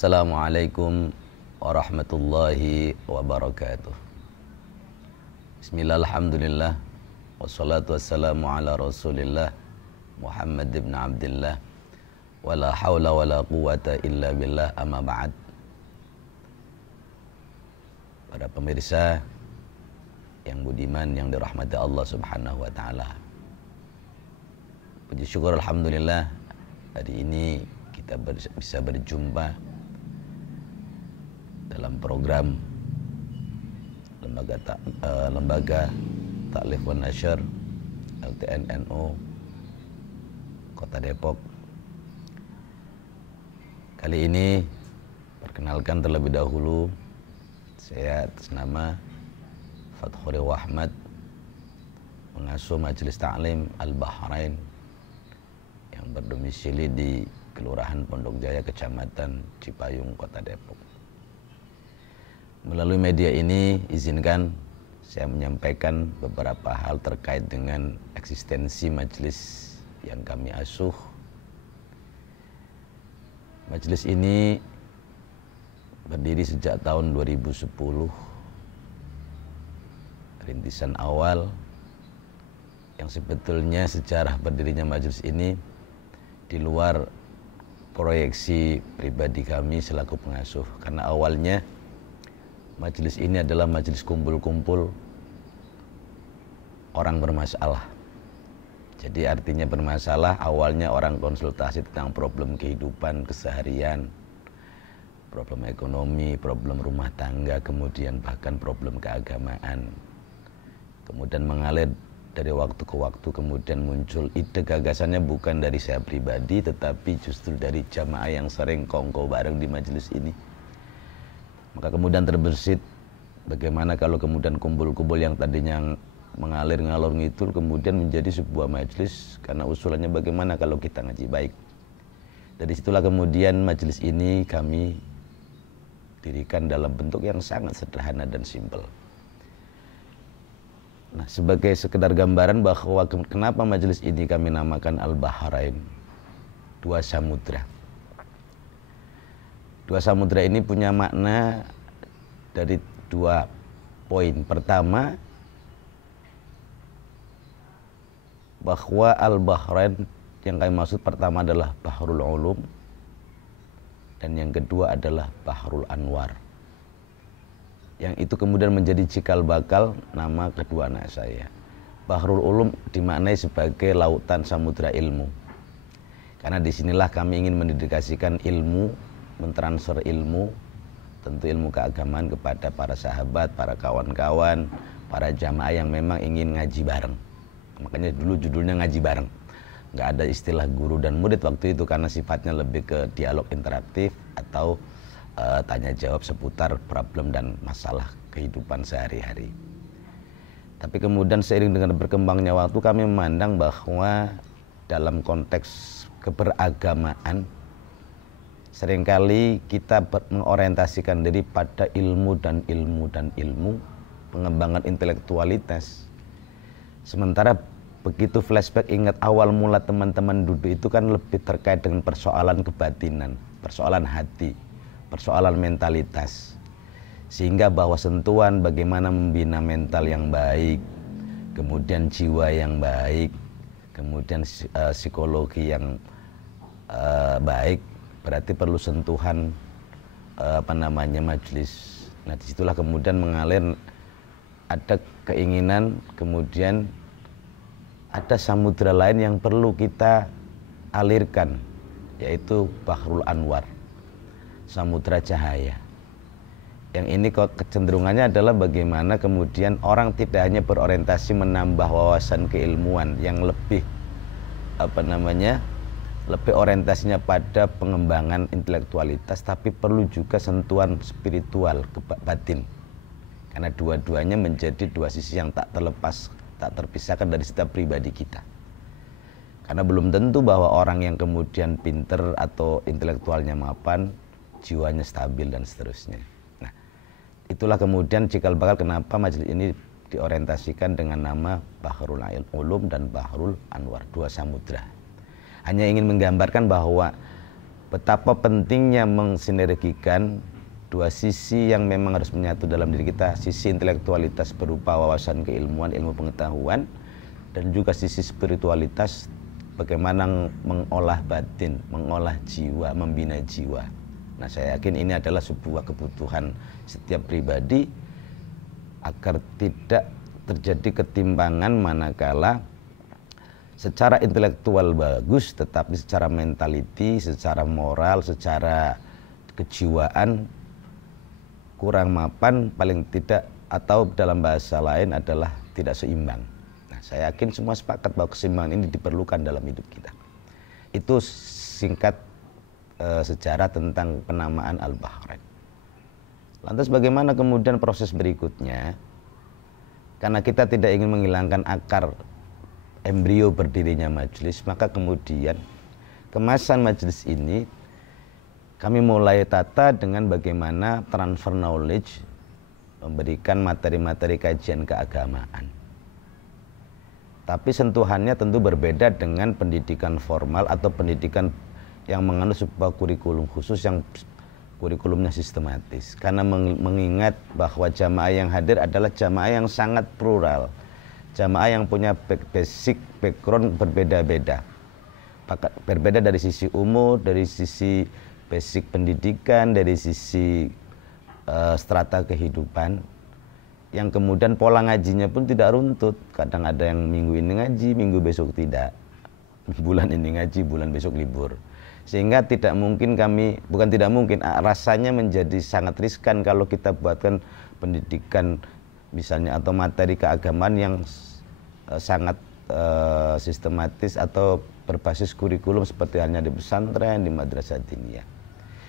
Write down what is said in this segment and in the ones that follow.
Assalamualaikum warahmatullahi wabarakatuh. Bismillah, alhamdulillah, wassalatu wassalamu ala rasulillah Muhammad ibn Abdillah, wala hawla wala quwata illa billah, amma ba'd. Para pemirsa yang budiman, yang dirahmati Allah subhanahu wa ta'ala, puji syukur alhamdulillah, hari ini kita bisa berjumpa dalam program Lembaga Ta'lif wan Nasyr LTN-NU Kota Depok. Kali ini perkenalkan terlebih dahulu, saya atas nama Fathuri Wahmad, pengasuh Majelis Ta'lim Al-Bahrain yang berdomisili di Kelurahan Pondok Jaya, Kecamatan Cipayung, Kota Depok. Melalui media ini, izinkan saya menyampaikan beberapa hal terkait dengan eksistensi majelis yang kami asuh. Majelis ini berdiri sejak tahun 2010. Rintisan awal yang sebetulnya sejarah berdirinya majelis ini di luar proyeksi pribadi kami selaku pengasuh, karena awalnya majelis ini adalah majelis kumpul-kumpul orang bermasalah. Jadi artinya bermasalah, awalnya orang konsultasi tentang problem kehidupan keseharian, problem ekonomi, problem rumah tangga, kemudian bahkan problem keagamaan. Kemudian mengalir dari waktu ke waktu, kemudian muncul ide gagasannya bukan dari saya pribadi, tetapi justru dari jamaah yang sering kongko bareng di majelis ini. Maka kemudian terbersit, bagaimana kalau kemudian kumpul-kumpul yang tadinya mengalir ngalor ngidul kemudian menjadi sebuah majelis, karena usulannya bagaimana kalau kita ngaji baik. Dari situlah kemudian majelis ini kami dirikan dalam bentuk yang sangat sederhana dan simpel. Nah, sebagai sekedar gambaran bahwa kenapa majelis ini kami namakan Al-Bahrain, dua samudra. Dua samudra ini punya makna dari dua poin. Pertama, bahwa Al-Bahrain yang kami maksud pertama adalah Bahrul Ulum, dan yang kedua adalah Bahrul Anwar. Yang itu kemudian menjadi cikal bakal nama kedua anak saya. Bahrul Ulum dimaknai sebagai lautan samudra ilmu, karena disinilah kami ingin mendedikasikan ilmu, mentransfer ilmu, tentu ilmu keagamaan kepada para sahabat, para kawan-kawan, para jamaah yang memang ingin ngaji bareng. Makanya dulu judulnya ngaji bareng. Nggak ada istilah guru dan murid waktu itu, karena sifatnya lebih ke dialog interaktif atau tanya jawab seputar problem dan masalah kehidupan sehari-hari. Tapi kemudian seiring dengan berkembangnya waktu, kami memandang bahwa dalam konteks keberagamaan seringkali kita mengorientasikan diri pada ilmu dan ilmu dan ilmu, pengembangan intelektualitas. Sementara begitu flashback, ingat awal mula teman-teman duduk itu kan lebih terkait dengan persoalan kebatinan, persoalan hati, persoalan mentalitas. Sehingga bahwa sentuhan bagaimana membina mental yang baik, kemudian jiwa yang baik, kemudian psikologi yang baik, berarti perlu sentuhan majelis. Nah, disitulah kemudian mengalir, ada keinginan, kemudian ada samudra lain yang perlu kita alirkan, yaitu Bahrul Anwar, samudra cahaya. Yang ini kecenderungannya adalah bagaimana kemudian orang tidak hanya berorientasi menambah wawasan keilmuan yang lebih lebih orientasinya pada pengembangan intelektualitas, tapi perlu juga sentuhan spiritual, batin. Karena dua-duanya menjadi dua sisi yang tak terlepas, tak terpisahkan dari setiap pribadi kita. Karena belum tentu bahwa orang yang kemudian pinter atau intelektualnya mapan, jiwanya stabil dan seterusnya. Nah, itulah kemudian cikal bakal kenapa majelis ini diorientasikan dengan nama Bahrul Ulum dan Bahrul Anwar, dua samudra. Hanya ingin menggambarkan bahwa betapa pentingnya mensinergikan dua sisi yang memang harus menyatu dalam diri kita, sisi intelektualitas berupa wawasan keilmuan, ilmu pengetahuan, dan juga sisi spiritualitas, bagaimana mengolah batin, mengolah jiwa, membina jiwa. Nah, saya yakin ini adalah sebuah kebutuhan setiap pribadi agar tidak terjadi ketimpangan manakala secara intelektual bagus, tetapi secara mentality, secara moral, secara kejiwaan kurang mapan, paling tidak, atau dalam bahasa lain adalah tidak seimbang. Nah, saya yakin semua sepakat bahwa keseimbangan ini diperlukan dalam hidup kita. Itu singkat sejarah tentang penamaan Al-Bahrain. Lantas bagaimana kemudian proses berikutnya? Karena kita tidak ingin menghilangkan akar embrio berdirinya majelis, maka kemudian kemasan majelis ini kami mulai tata dengan bagaimana transfer knowledge, memberikan materi-materi kajian keagamaan. Tapi sentuhannya tentu berbeda dengan pendidikan formal atau pendidikan yang menganut sebuah kurikulum khusus yang kurikulumnya sistematis. Karena mengingat bahwa jamaah yang hadir adalah jamaah yang sangat plural, jamaah yang punya basic background berbeda-beda. Berbeda dari sisi umur, dari sisi basic pendidikan, dari sisi strata kehidupan, yang kemudian pola ngajinya pun tidak runtut. Kadang ada yang minggu ini ngaji, minggu besok tidak, bulan ini ngaji, bulan besok libur. Sehingga tidak mungkin kami, bukan tidak mungkin, rasanya menjadi sangat riskan kalau kita buatkan pendidikan misalnya atau materi keagamaan yang sangat sistematis atau berbasis kurikulum seperti halnya di pesantren, di madrasah diniyah.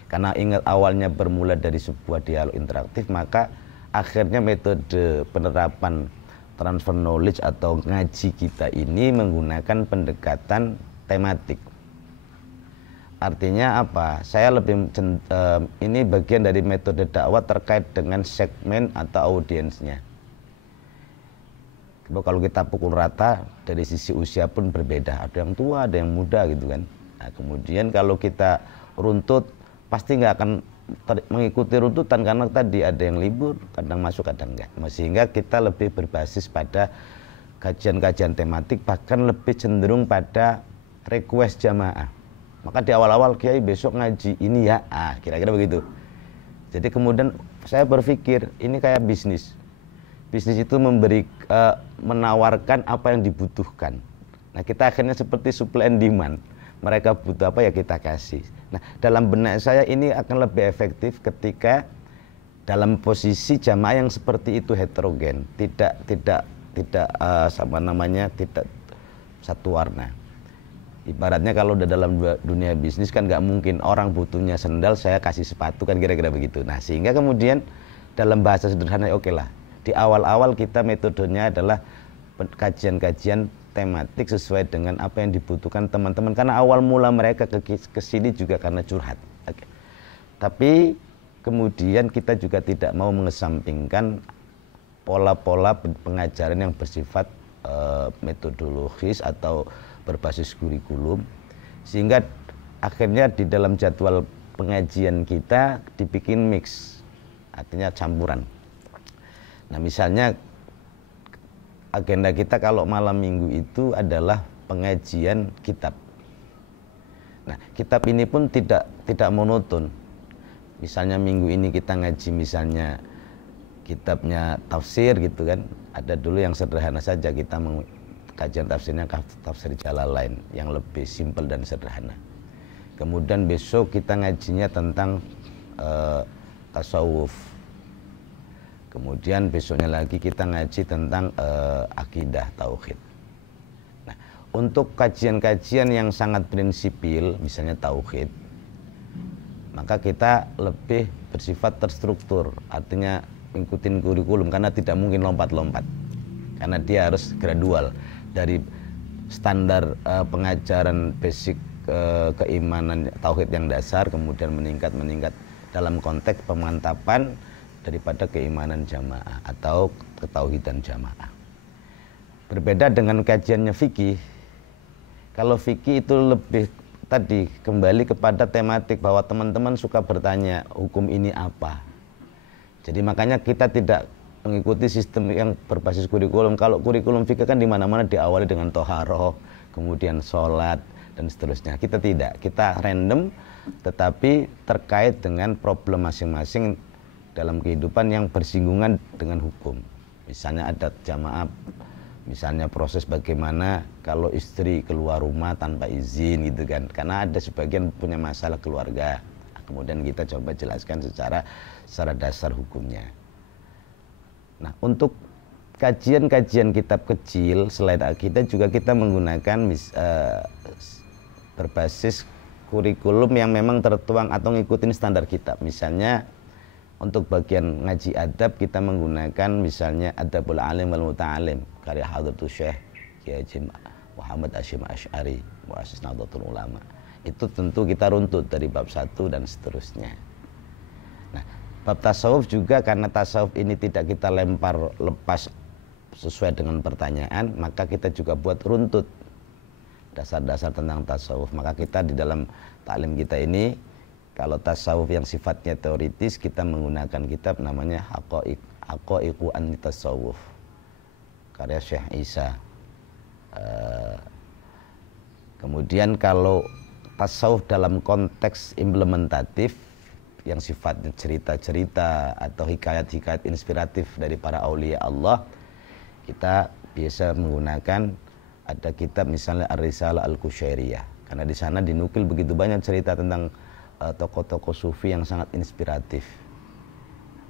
Karena ingat awalnya bermula dari sebuah dialog interaktif, maka akhirnya metode penerapan transfer knowledge atau ngaji kita ini menggunakan pendekatan tematik. Artinya apa? Saya lebih ini bagian dari metode dakwah terkait dengan segmen atau audiensnya. Kalau kita pukul rata dari sisi usia pun berbeda, ada yang tua, ada yang muda gitu kan. Nah, kemudian kalau kita runtut pasti nggak akan mengikuti runtutan karena tadi ada yang libur, kadang masuk, kadang enggak. Sehingga kita lebih berbasis pada kajian-kajian tematik, bahkan lebih cenderung pada request jamaah. Maka di awal-awal Kiai besok ngaji ini ya, kira-kira begitu. Jadi kemudian saya berpikir ini kayak bisnis. Bisnis itu menawarkan apa yang dibutuhkan. Nah, kita akhirnya seperti supply and demand. Mereka butuh apa ya kita kasih. Nah, dalam benak saya ini akan lebih efektif ketika dalam posisi jamaah yang seperti itu heterogen, tidak tidak satu warna. Ibaratnya kalau udah dalam dunia bisnis kan nggak mungkin orang butuhnya sendal saya kasih sepatu, kan kira-kira begitu. Nah, sehingga kemudian dalam bahasa sederhana oke lah. Di awal-awal kita metodenya adalah kajian-kajian tematik sesuai dengan apa yang dibutuhkan teman-teman, karena awal mula mereka ke sini juga karena curhat. Oke. Tapi kemudian kita juga tidak mau mengesampingkan pola-pola pengajaran yang bersifat metodologis atau berbasis kurikulum, sehingga akhirnya di dalam jadwal pengajian kita dibikin mix, artinya campuran. Nah, misalnya agenda kita kalau malam minggu itu adalah pengajian kitab. Nah, kitab ini pun tidak monoton. Misalnya minggu ini kita ngaji misalnya kitabnya tafsir gitu kan. Ada dulu yang sederhana saja, kita kajian tafsirnya tafsir Jalalain yang lebih simpel dan sederhana. Kemudian besok kita ngajinya tentang tasawuf. Kemudian besoknya lagi kita ngaji tentang akidah tauhid. Nah, untuk kajian-kajian yang sangat prinsipil, misalnya tauhid, maka kita lebih bersifat terstruktur, artinya mengikuti kurikulum, karena tidak mungkin lompat-lompat, karena dia harus gradual dari standar pengajaran basic keimanan tauhid yang dasar, kemudian meningkat dalam konteks pemantapan daripada keimanan jamaah atau ketauhidan jamaah. Berbeda dengan kajiannya fikih. Kalau fikih itu lebih tadi kembali kepada tematik bahwa teman-teman suka bertanya hukum ini apa. Jadi makanya kita tidak mengikuti sistem yang berbasis kurikulum. Kalau kurikulum fikih kan di mana-mana diawali dengan toharoh, kemudian sholat dan seterusnya. Kita tidak, kita random, tetapi terkait dengan problem masing-masing dalam kehidupan yang bersinggungan dengan hukum. Misalnya adat jamaah, misalnya proses bagaimana kalau istri keluar rumah tanpa izin gitu kan, karena ada sebagian punya masalah keluarga. Kemudian kita coba jelaskan secara dasar hukumnya. Nah, untuk kajian-kajian kitab kecil selain akidah juga kita menggunakan berbasis kurikulum yang memang tertuang atau ngikutin standar kitab. Misalnya untuk bagian ngaji adab kita menggunakan misalnya Adabul Alim wal Muta'alim karya Hadratus Syekh Kiai Haji Muhammad Hasyim Asy'ari, muassis Nahdlatul Ulama. Itu tentu kita runtut dari bab 1 dan seterusnya. Nah, bab tasawuf juga karena tasawuf ini tidak kita lempar lepas sesuai dengan pertanyaan, maka kita juga buat runtut dasar-dasar tentang tasawuf. Maka kita di dalam taklim kita ini, kalau tasawuf yang sifatnya teoritis, kita menggunakan kitab namanya Haqaiqu An-Tasawuf karya Syekh Isa. Kemudian kalau tasawuf dalam konteks implementatif yang sifatnya cerita-cerita atau hikayat-hikayat inspiratif dari para aulia Allah, kita biasa menggunakan ada kitab misalnya Ar-Risalah Al-Qusyairiyah, karena di sana dinukil begitu banyak cerita tentang tokoh-tokoh sufi yang sangat inspiratif.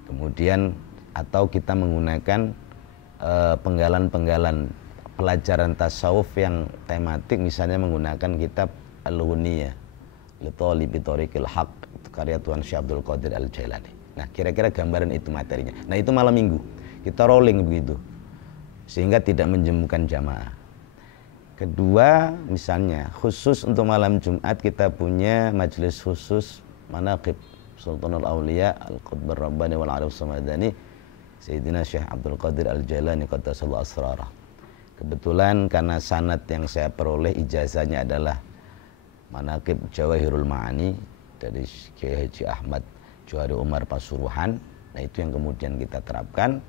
Kemudian atau kita menggunakan penggalan-penggalan pelajaran tasawuf yang tematik, misalnya menggunakan kitab Al-Huniyah li Thalibi Thariqil Haq karya Tuan Syekh Abdul Qadir Al-Jailani. Nah, kira-kira gambaran itu materinya. Nah, itu malam minggu kita rolling begitu sehingga tidak menjemukan jamaah. Kedua, misalnya khusus untuk malam Jumat kita punya majelis khusus Manaqib Sultanul Auliya Al-Qutbur Rabbani wal Arif Samadani Sayyidina Syekh Abdul Qadir Al-Jailani Qaddasallahu Asrarah. Kebetulan karena sanad yang saya peroleh ijazahnya adalah Manaqib Jawahirul Ma'ani dari Kiai Haji Ahmad Juhari Umar Pasuruhan. Nah, itu yang kemudian kita terapkan,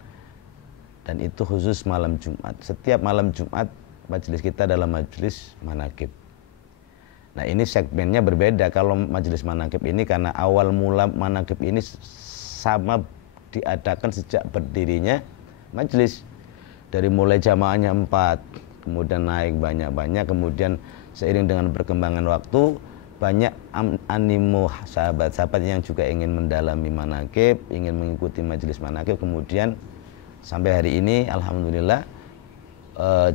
dan itu khusus malam Jumat. Setiap malam Jumat majelis kita adalah majelis manaqib. Nah, ini segmennya berbeda. Kalau majelis manaqib ini karena awal mula manaqib ini sama diadakan sejak berdirinya majelis. Dari mulai jamaahnya 4, kemudian naik banyak-banyak, kemudian seiring dengan perkembangan waktu banyak animo sahabat-sahabat yang juga ingin mendalami manaqib, ingin mengikuti majelis manaqib. Kemudian sampai hari ini alhamdulillah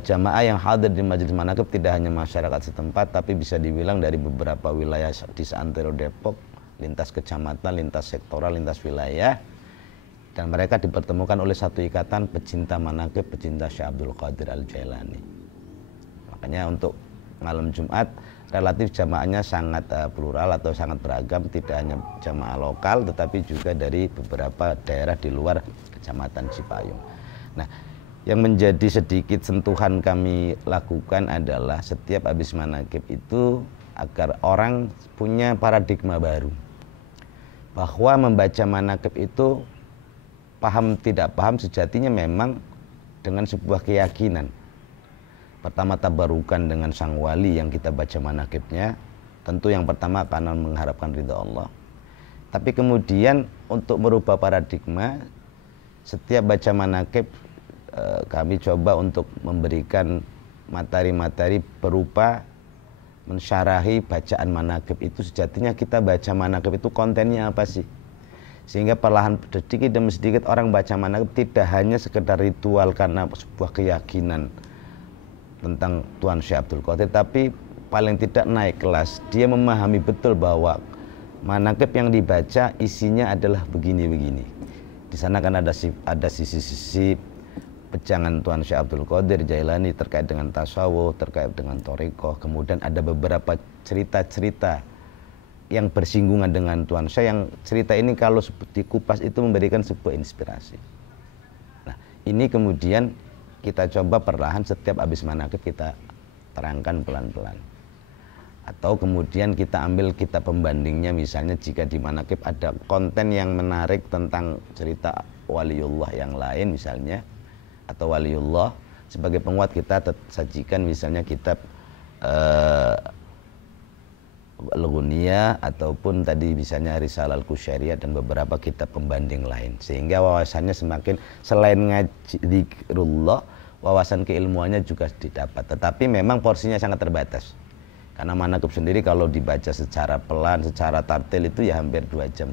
jamaah yang hadir di majelis manaqib tidak hanya masyarakat setempat, tapi bisa dibilang dari beberapa wilayah di seantero Depok, lintas kecamatan, lintas sektoral, lintas wilayah, dan mereka dipertemukan oleh satu ikatan pecinta manaqib, pecinta Syekh Abdul Qadir Al-Jailani. Makanya untuk malam Jumat relatif jamaahnya sangat plural atau sangat beragam, tidak hanya jamaah lokal tetapi juga dari beberapa daerah di luar kecamatan Cipayung. Nah, yang menjadi sedikit sentuhan kami lakukan adalah setiap habis manaqib itu agar orang punya paradigma baru, bahwa membaca manaqib itu paham tidak paham sejatinya memang dengan sebuah keyakinan. Pertama, tabarukan dengan sang wali yang kita baca manaqibnya, tentu yang pertama karena mengharapkan ridha Allah. Tapi kemudian untuk merubah paradigma, setiap baca manaqib kami coba untuk memberikan materi-materi berupa mensyarahi bacaan manaqib itu. Sejatinya kita baca manaqib itu kontennya apa sih, sehingga perlahan sedikit demi sedikit orang baca manaqib tidak hanya sekedar ritual karena sebuah keyakinan tentang Tuan Syekh Abdul Qadir, tapi paling tidak naik kelas, dia memahami betul bahwa manaqib yang dibaca isinya adalah begini-begini. Di sana kan ada sisi-sisi pejangan Tuan Syekh Abdul Qadir Jailani terkait dengan tasawuf, terkait dengan thariqah. Kemudian ada beberapa cerita-cerita yang bersinggungan dengan Tuan Syekh, yang cerita ini kalau dikupas itu memberikan sebuah inspirasi. Nah, ini kemudian kita coba perlahan setiap habis manaqib kita terangkan pelan-pelan. Atau kemudian kita ambil kitab pembandingnya, misalnya jika di manaqib ada konten yang menarik tentang cerita waliullah yang lain misalnya, atau waliullah, sebagai penguat kita sajikan misalnya kitab Al-Ghuniyah ataupun tadi misalnya Risalah Al-Qusyairiyah dan beberapa kitab pembanding lain, sehingga wawasannya semakin, selain ngaji zikrullah, wawasan keilmuannya juga didapat. Tetapi memang porsinya sangat terbatas, karena manaqib sendiri kalau dibaca secara pelan, secara tartil itu ya hampir 2,5 jam,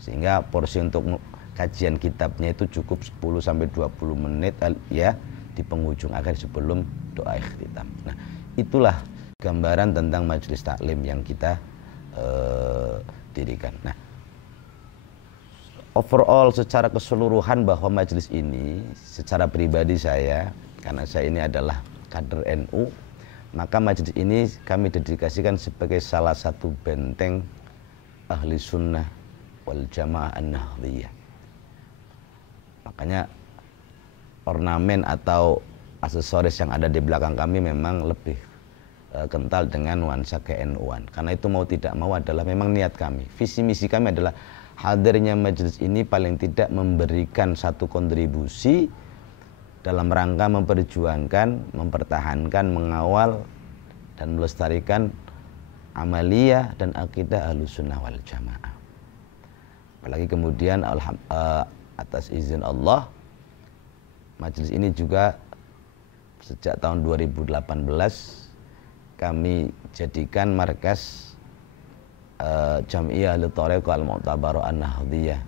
sehingga porsi untuk kajian kitabnya itu cukup 10-20 menit ya di penghujung akhir sebelum doa ikhtitam. Nah, itulah gambaran tentang majelis taklim yang kita dirikan. Nah, overall secara keseluruhan bahwa majelis ini secara pribadi saya, karena saya ini adalah kader NU, maka majelis ini kami dedikasikan sebagai salah satu benteng ahli sunnah wal jamaah an-nahdhiyah. Makanya ornamen atau aksesoris yang ada di belakang kami memang lebih kental dengan nuansa ke-NU-an. Karena itu mau tidak mau adalah memang niat kami. Visi misi kami adalah hadirnya majelis ini paling tidak memberikan satu kontribusi dalam rangka memperjuangkan, mempertahankan, mengawal dan melestarikan amaliyah dan akidah Ahlussunnah wal Jamaah. Apalagi kemudian atas izin Allah, majelis ini juga sejak tahun 2018 kami jadikan markas Jam'iyah Ahli Thariqah Al-Mu'tabarah An-Nahdhiyah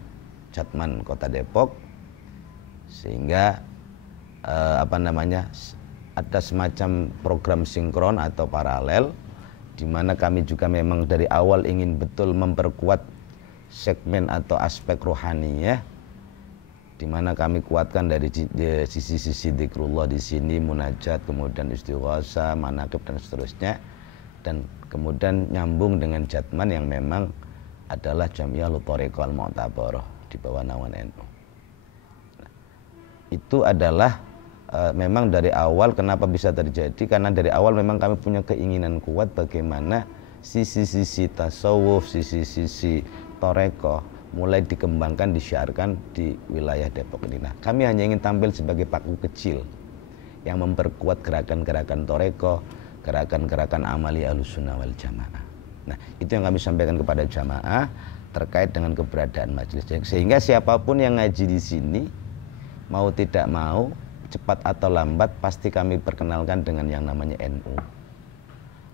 Jatman Kota Depok, sehingga ada semacam program sinkron atau paralel, di mana kami juga memang dari awal ingin betul memperkuat segmen atau aspek rohaniyah, di mana kami kuatkan dari sisi-sisi zikrullah di sini, munajat, kemudian istighosah, manaqib dan seterusnya, dan kemudian nyambung dengan Jatman yang memang adalah Jam'iyah Thariqah Al-Mu'tabarah di bawah naungan NU. Itu adalah memang dari awal. Kenapa bisa terjadi? Karena dari awal memang kami punya keinginan kuat bagaimana sisi-sisi tasawuf, sisi-sisi thariqah mulai dikembangkan, disiarkan di wilayah Depok ini. Nah, kami hanya ingin tampil sebagai paku kecil yang memperkuat gerakan-gerakan thariqah, gerakan-gerakan amali Ahlussunnah wal Jamaah. Nah, itu yang kami sampaikan kepada jamaah terkait dengan keberadaan majelis. Sehingga siapapun yang ngaji di sini, mau tidak mau, cepat atau lambat, pasti kami perkenalkan dengan yang namanya NU.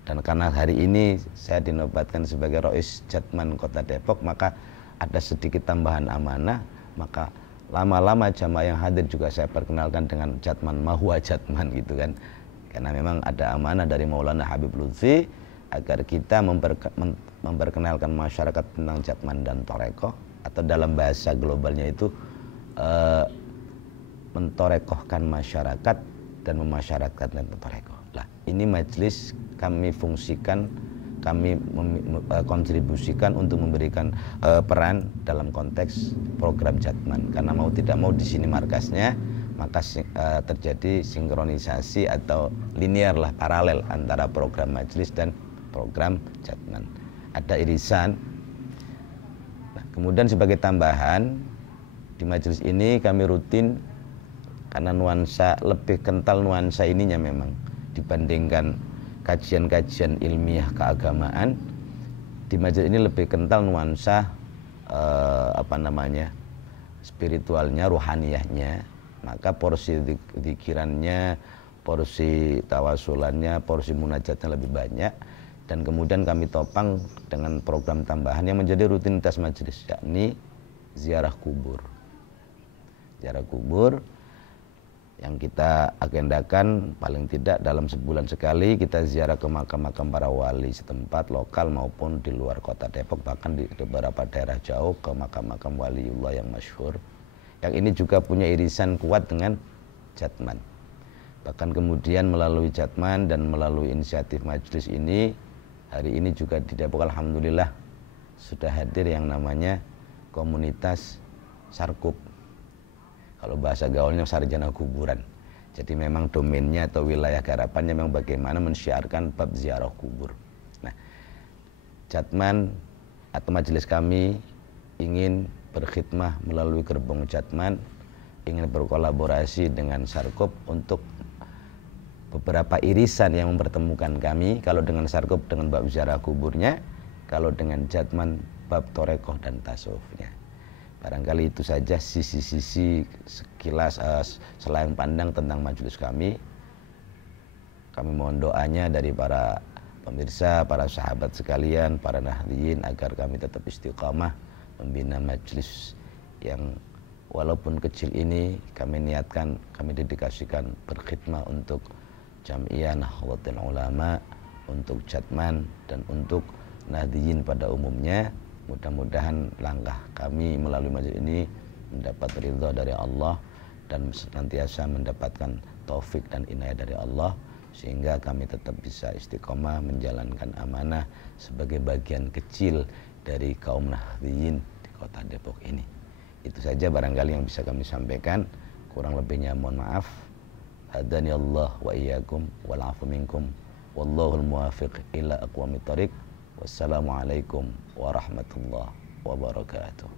Dan karena hari ini saya dinobatkan sebagai Rois Jatman Kota Depok, maka ada sedikit tambahan amanah, maka lama-lama jamaah yang hadir juga saya perkenalkan dengan Jatman Mahwa Jatman gitu kan. Karena memang ada amanah dari Maulana Habib Lutfi agar kita memperkenalkan masyarakat tentang Jatman dan thariqah, atau dalam bahasa globalnya itu mentorekohkan masyarakat dan memasyarakatkan thariqah. Lah, ini majelis kami fungsikan, kami kontribusikan untuk memberikan peran dalam konteks program Jatman. Karena mau tidak mau di sini markasnya, maka terjadi sinkronisasi atau linear lah, paralel antara program majelis dan program Jatman. Ada irisan. Nah, kemudian sebagai tambahan, di majelis ini kami rutin, karena nuansa lebih kental nuansa ininya memang dibandingkan kajian-kajian ilmiah keagamaan, di majelis ini lebih kental nuansa spiritualnya, ruhaniyahnya. Maka porsi zikirannya, porsi tawasulannya, porsi munajatnya lebih banyak. Dan kemudian kami topang dengan program tambahan yang menjadi rutinitas majelis, yakni ziarah kubur. Ziarah kubur yang kita agendakan paling tidak dalam sebulan sekali kita ziarah ke makam-makam para wali setempat, lokal maupun di luar kota Depok, bahkan di beberapa daerah jauh ke makam-makam waliullah yang masyhur. Yang ini juga punya irisan kuat dengan Jatman. Bahkan kemudian melalui Jatman dan melalui inisiatif majelis ini, hari ini juga di Depok alhamdulillah sudah hadir yang namanya komunitas Sarkup. Kalau bahasa gaulnya sarjana kuburan. Jadi memang domainnya atau wilayah garapannya memang bagaimana mensyiarkan bab ziarah kubur. Nah, Jatman atau majelis kami ingin berkhidmah melalui gerbong Jatman, ingin berkolaborasi dengan Sarkop untuk beberapa irisan yang mempertemukan kami. Kalau dengan Sarkop dengan bab ziarah kuburnya, kalau dengan Jatman bab torekoh dan tasawufnya. Barangkali itu saja sisi-sisi sekilas selain pandang tentang majelis kami. Kami mohon doanya dari para pemirsa, para sahabat sekalian, para nahdliyin agar kami tetap istiqamah membina majelis yang walaupun kecil ini kami niatkan, kami dedikasikan berkhidmah untuk Jam'iyah Nahdlatul Ulama, untuk Jatman dan untuk nahdliyin pada umumnya. Mudah-mudahan langkah kami melalui majelis ini mendapat ridha dari Allah dan senantiasa mendapatkan taufik dan inayah dari Allah, sehingga kami tetap bisa istiqomah menjalankan amanah sebagai bagian kecil dari kaum nahdliyin di kota Depok ini. Itu saja barangkali yang bisa kami sampaikan. Kurang lebihnya mohon maaf. Hadani Allah wa iyyakum wal afu minkum wallahul muwafiq ila aqwamit thoriq. Wassalamualaikum warahmatullahi wabarakatuh.